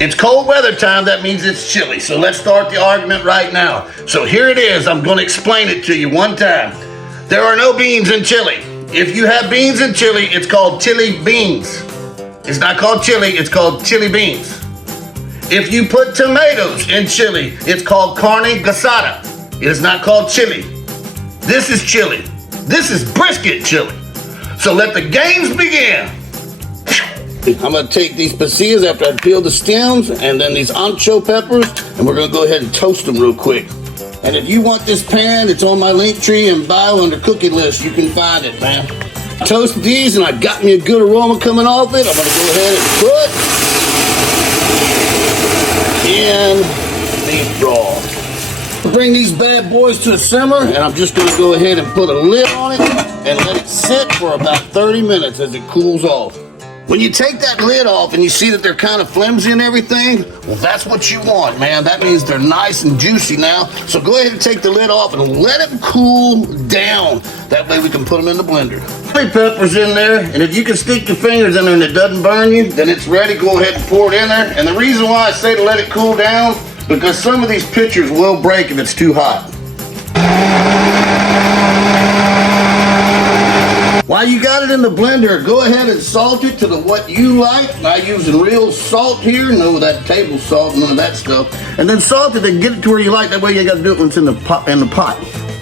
It's cold weather time, that means it's chilly. So let's start the argument right now. So here it is, I'm gonna explain it to you one time. There are no beans in chili. If you have beans in chili, it's called chili beans. It's not called chili, it's called chili beans. If you put tomatoes in chili, it's called carne asada. It is not called chili. This is chili. This is brisket chili. So let the games begin. I'm gonna take these pasillas after I peel the stems, and then these ancho peppers, and we're gonna go ahead and toast them real quick. And if you want this pan, it's on my link tree and bio under cookie list. You can find it, man. Toast these, and I got me a good aroma coming off it. I'm gonna go ahead and put in beef broth. Bring these bad boys to a simmer, and I'm just gonna go ahead and put a lid on it and let it sit for about 30 minutes as it cools off. When you take that lid off and you see that they're kind of flimsy and everything, well, that's what you want, man. That means they're nice and juicy now. So go ahead and take the lid off and let them cool down. That way we can put them in the blender. Chili peppers in there, and if you can stick your fingers in there and it doesn't burn you, then it's ready. Go ahead and pour it in there. And the reason why I say to let it cool down, because some of these pitchers will break if it's too hot. While you got it in the blender, go ahead and salt it to what you like. I'm using real salt here, no that table salt, none of that stuff. And then salt it and get it to where you like. That way you got to do it when it's in the pot.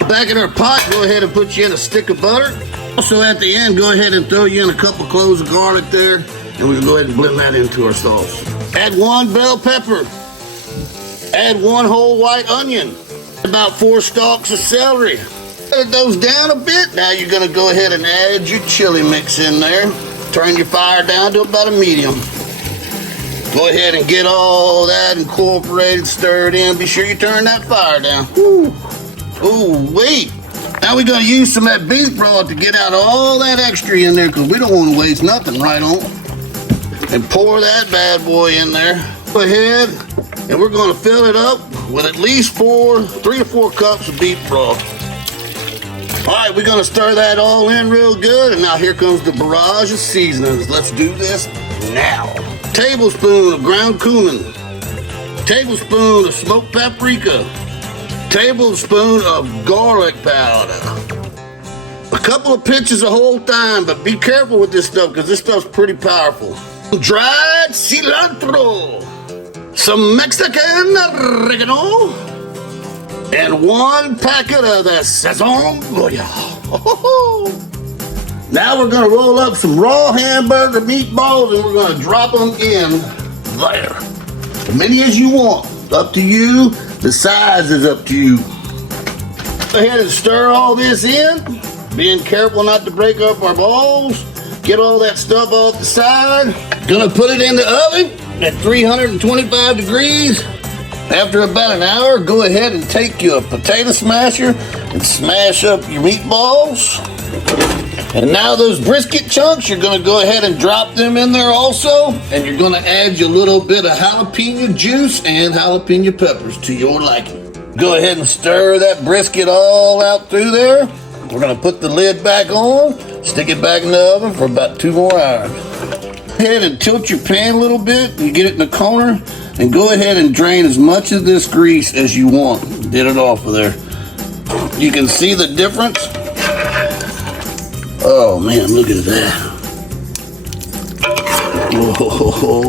Back in our pot, go ahead and put you in a stick of butter. Also at the end, go ahead and throw you in a couple cloves of garlic there, and we can go ahead and blend that into our sauce. Add 1 bell pepper. Add 1 whole white onion. About 4 stalks of celery. Let those down a bit. Now you're gonna go ahead and add your chili mix in there. Turn your fire down to about a medium. Go ahead and get all that incorporated, stirred in. Be sure you turn that fire down. Ooh, wait. Now we're gonna use some of that beef broth to get out all that extra in there, because we don't want to waste nothing, right on. And pour that bad boy in there. Go ahead, and we're gonna fill it up with at least 3 to 4 cups of beef broth. All right, we're gonna stir that all in real good, and now here comes the barrage of seasonings. Let's do this now. Tablespoon of ground cumin, tablespoon of smoked paprika, tablespoon of garlic powder, a couple of pinches of whole thyme, but be careful with this stuff because this stuff's pretty powerful. Dried cilantro, some Mexican oregano, and 1 packet of the Sazon Goya. Now we're gonna roll up some raw hamburger meatballs and we're gonna drop them in there. As many as you want, up to you. The size is up to you. Go ahead and stir all this in, being careful not to break up our balls. Get all that stuff off the side. Gonna put it in the oven at 325 degrees. After about an hour, go ahead and take your potato smasher and smash up your meatballs. And now those brisket chunks, you're gonna go ahead and drop them in there also. And you're gonna add your little bit of jalapeno juice and jalapeno peppers to your liking. Go ahead and stir that brisket all out through there. We're gonna put the lid back on, stick it back in the oven for about 2 more hours. Go ahead and tilt your pan a little bit. You get it in the corner. And go ahead and drain as much of this grease as you want. Get it off of there. You can see the difference. Oh man, look at that. Oh,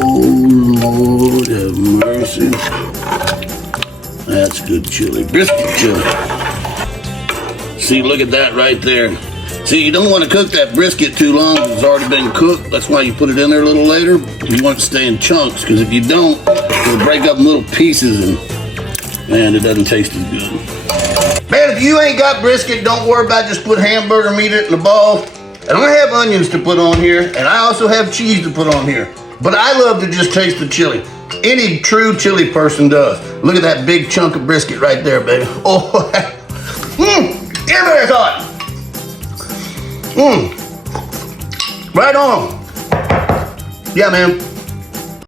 Lord have mercy. That's good chili. Brisket chili. See, look at that right there. See, you don't want to cook that brisket too long because it's already been cooked. That's why you put it in there a little later. You want it to stay in chunks, because if you don't, it'll break up in little pieces and, man, it doesn't taste as good. Man, if you ain't got brisket, don't worry about it. Just put hamburger meat in the ball. And I have onions to put on here, and I also have cheese to put on here. But I love to just taste the chili. Any true chili person does. Look at that big chunk of brisket right there, baby. Oh, everybody's hot. Right on. Yeah, man.